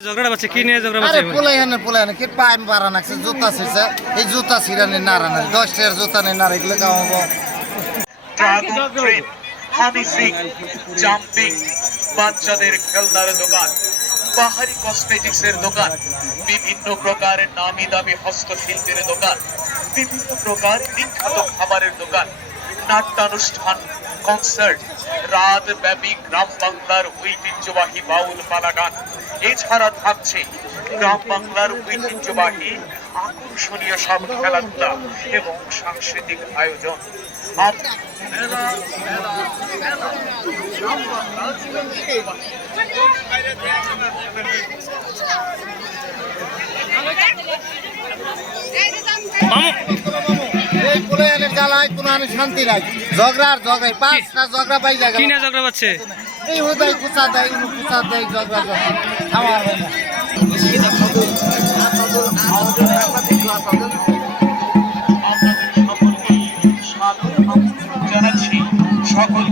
ঝগড়া বাচ্চা কি নিয়ে ঝগড়া বাচ্চা পোলাই হানে পোলাই হানে কে পাইম বাড়া নাকছে জুতা ছিঁড়ছে। এই জুতা ছিঁড়ানি নাড়া না দশ টাকার জুতা নেই নাড়া এগুলো কামাবো dragon train Honey Singh jumping বাচ্চাদের খেলনার দোকান পাহাড়ি কসমেটিক্স এর দোকান বিভিন্ন প্রকারের নামি দামি হস্তশিল্পের দোকান বিভিন্ন প্রকার বিখ্যাত খাবারের দোকান। নাট্যানুষ্ঠান কনসার্ট রাত ব্যাপী গ্রাম বাংলার ঐতিহ্যবাহী বাউল পালা গান এছাড়া থাকছে গ্রাম বাংলার ঐতিহ্যবাহী আকর্ষণীয় সব খেলাধুলা এবং সাংস্কৃতিক আয়োজন। আপ- জ্বালায় কোনো হানে শান্তি নাই। ঝগড়া আর ঝগড়াই পাঁচটা ঝগড়া পাই যায় কি নিয়ে ঝগড়া পাচ্ছে? এই হুদাই কুচা দেয় উনি কুচা দেয় ঝগড়া ঝগড়া। আমার হয় না। আপনাদের সকলকে সাদর জানাচ্ছি। সকল